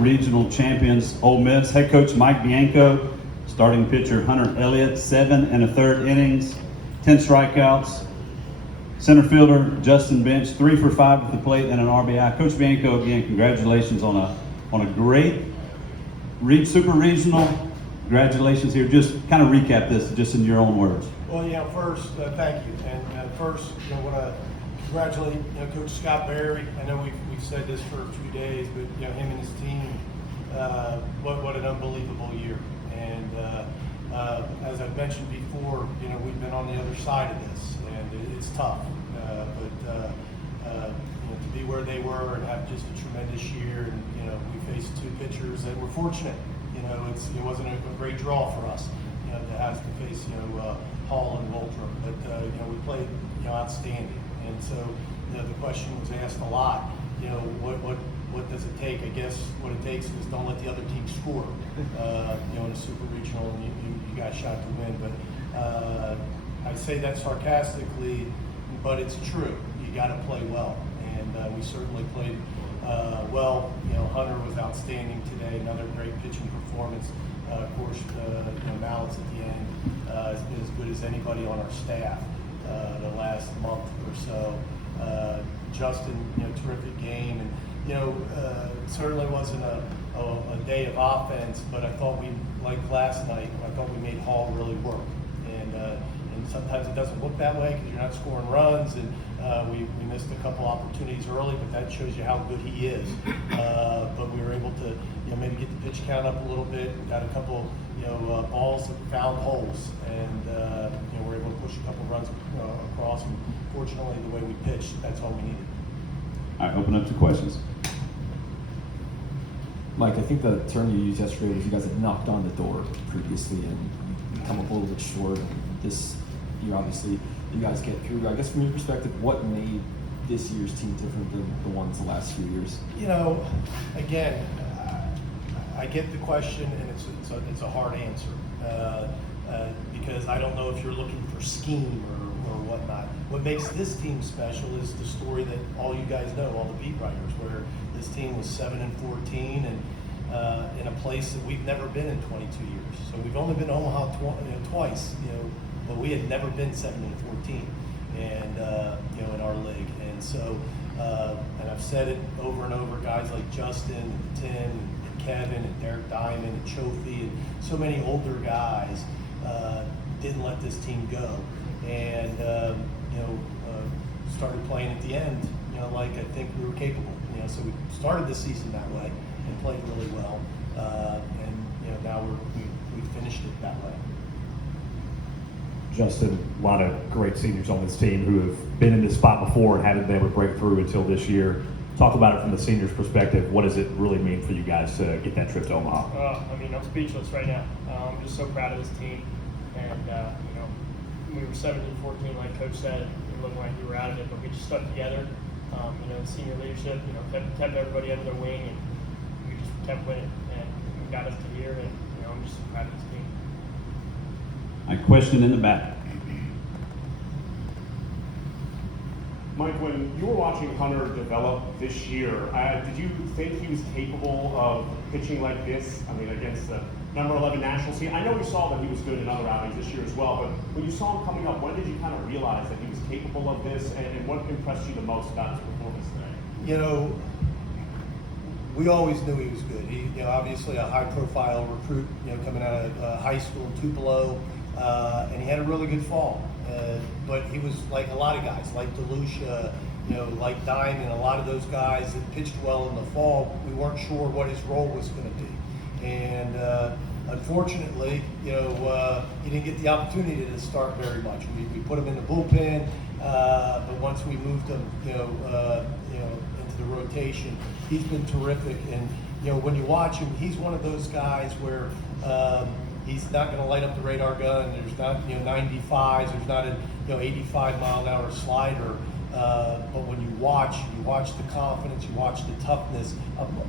Regional champions Ole Miss. Head coach Mike Bianco, starting pitcher Hunter Elliott, 7 1/3 innings, 10 strikeouts. Center fielder Justin Bench, 3 for 5 at the plate and an RBI. Coach Bianco, again, congratulations on a great super regional. Congratulations here. Just kind of recap this just in your own words. Well, first, thank you. And first, I want to congratulate Coach Scott Berry. I know we've said this for a few days, but him and his team, what an unbelievable year. And as I've mentioned before, we've been on the other side of this, and it's tough. But to be where they were and have just a tremendous year, and we faced 2 pitchers that were fortunate. It wasn't a great draw for us, to have to face Hall and Woltram, but we played outstanding. And so the question was asked a lot. What does it take? I guess what it takes is don't let the other team score. In a super regional, and you got a shot to win. But I say that sarcastically, but it's true. You got to play well, and we certainly played well. Hunter was outstanding today. Another great pitching performance. Of course, Mallets at the end has been as good as anybody on our staff the last month or so. Justin, terrific game, and certainly wasn't a day of offense, but I thought like last night, I thought we made Hall really work, and sometimes it doesn't look that way because you're not scoring runs, and we missed a couple opportunities early, but that shows you how good he is. But we were able to maybe get the pitch count up a little bit, got a couple balls that found holes, and we're able to push a couple runs across, and fortunately the way we pitched, that's all we needed. All right, open up to questions. Mike, I think the term you used yesterday was you guys had knocked on the door previously and you come up a little bit short. This year, obviously, you guys get through. I guess from your perspective, what made this year's team different than the ones the last few years? Again, I get the question, and it's a hard answer because I don't know if you're looking for scheme or whatnot. What makes this team special is the story that all you guys know, all the beat writers, where this team was 7 14 and in a place that we've never been in 22 years. So we've only been to Omaha twice, but we had never been 7 14, and in our league. And so, and I've said it over and over. Guys like Justin, and Tim, and Kevin, and Derek Diamond, and Chofi, and so many older guys didn't let this team go, and started playing at the end, like I think we were capable. So we started the season that way and played really well, and now we finished it that way. Justin, a lot of great seniors on this team who have been in this spot before and haven't been able to break through until this year. Talk about it from the seniors' perspective. What does it really mean for you guys to get that trip to Omaha? I'm speechless right now. I'm just so proud of this team. And, we were 17-14, like Coach said. It looked like we were out of it, but we just stuck together. The senior leadership, kept everybody under their wing, and we just kept winning. And we got us to here, and, I'm just so proud of this team. A question in the back. Mike, when you were watching Hunter develop this year, did you think he was capable of pitching like this? Against the number 11 national team. I know you saw that he was good in other outings this year as well, but when you saw him coming up, when did you kind of realize that he was capable of this, and what impressed you the most about his performance today? We always knew he was good. He, obviously a high-profile recruit, coming out of high school in Tupelo, and he had a really good fall. But he was like a lot of guys, like DeLucia, like Diamond, a lot of those guys that pitched well in the fall. We weren't sure what his role was going to be. And unfortunately, he didn't get the opportunity to start very much. We put him in the bullpen, but once we moved him, into the rotation, he's been terrific. And when you watch him, he's one of those guys where he's not going to light up the radar gun. There's not 95s. There's not an 85-mile-an-hour slider. But when you watch the confidence, you watch the toughness,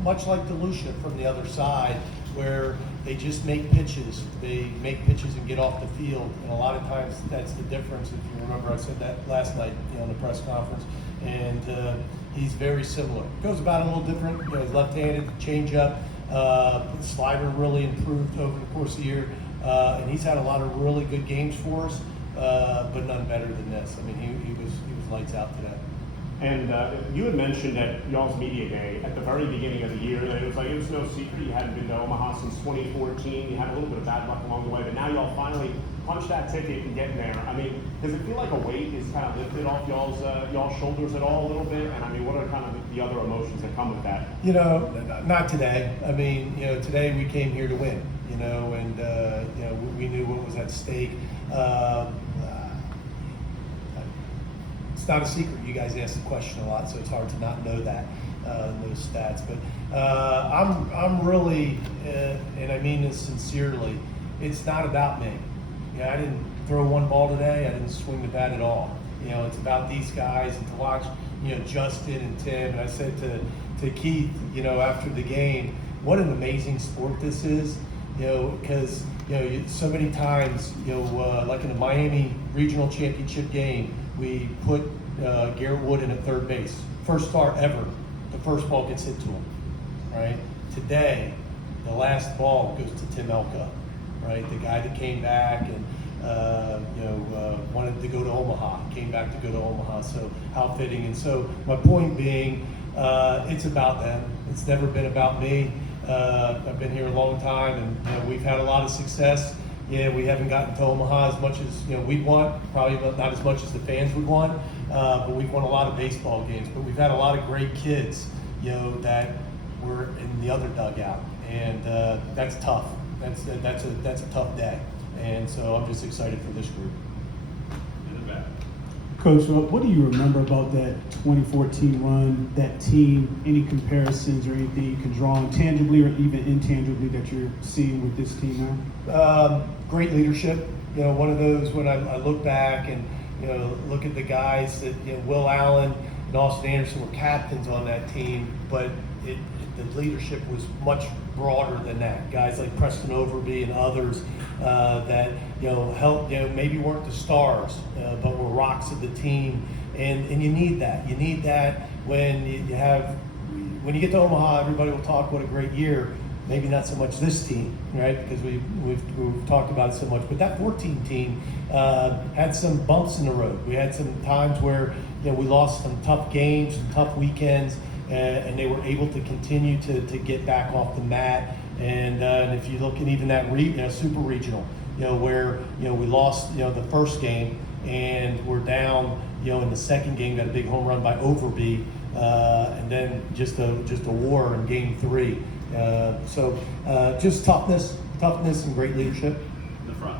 much like DeLucia from the other side, where they just make pitches. They make pitches and get off the field. And a lot of times that's the difference. If you remember, I said that last night in the press conference. And he's very similar. Goes about a little different. He's left-handed, change-up. Slider really improved over the course of the year, and he's had a lot of really good games for us, but none better than this. I mean, he was lights out today. And you had mentioned at y'all's media day at the very beginning of the year that it was no secret you hadn't been to Omaha since 2014. You had a little bit of bad luck along the way, but now y'all finally punched that ticket and getting there. I mean, does it feel like a weight is kind of lifted off y'all's shoulders at all a little bit? And I mean, what are kind of the other emotions that come with that? You know, not today. I mean, you know, today we came here to win. You know, and you know, we knew what was at stake. It's not a secret. You guys ask the question a lot, so it's hard to not know that those stats. But I'm really, and I mean this sincerely. It's not about me. You know, I didn't throw one ball today. I didn't swing the bat at all. You know, it's about these guys, and to watch, you know, Justin and Tim. And I said to Keith, you know, after the game, what an amazing sport this is. You know, because you know, so many times, you know, like in the Miami Regional Championship game, we put Garrett Wood in at third base. First start ever, the first ball gets hit to him, right? Today, the last ball goes to Tim Elka, right? The guy that came back and you know, wanted to go to Omaha, came back to go to Omaha. So how fitting. And so my point being, it's about them. It's never been about me. I've been here a long time, and you know, we've had a lot of success. Yeah, we haven't gotten to Omaha as much as, you know, we'd want, probably not as much as the fans would want, but we've won a lot of baseball games. But we've had a lot of great kids, you know, that were in the other dugout, and that's tough. That's a tough day, and so I'm just excited for this group. Coach, what do you remember about that 2014 run, that team? Any comparisons or anything you can draw on tangibly or even intangibly that you're seeing with this team now? Great leadership. You know, one of those when I look back and, you know, look at the guys that, you know, Will Allen and Austin Anderson were captains on that team, but the leadership was much broader than that. Guys like Preston Overby and others that, you know, helped, you know, maybe weren't the stars, but were rocks of the team. And you need that. You need that when you have, when you get to Omaha, everybody will talk what a great year. Maybe not so much this team, right? Because we've talked about it so much. But that 14 team had some bumps in the road. We had some times where, you know, we lost some tough games, some tough weekends, and they were able to continue to get back off the mat. And if you look at even that super regional, you know, where, you know, we lost, you know, the first game and we're down, you know, in the second game, got a big home run by Overby, and then just a war in game 3. So just toughness and great leadership. In the front.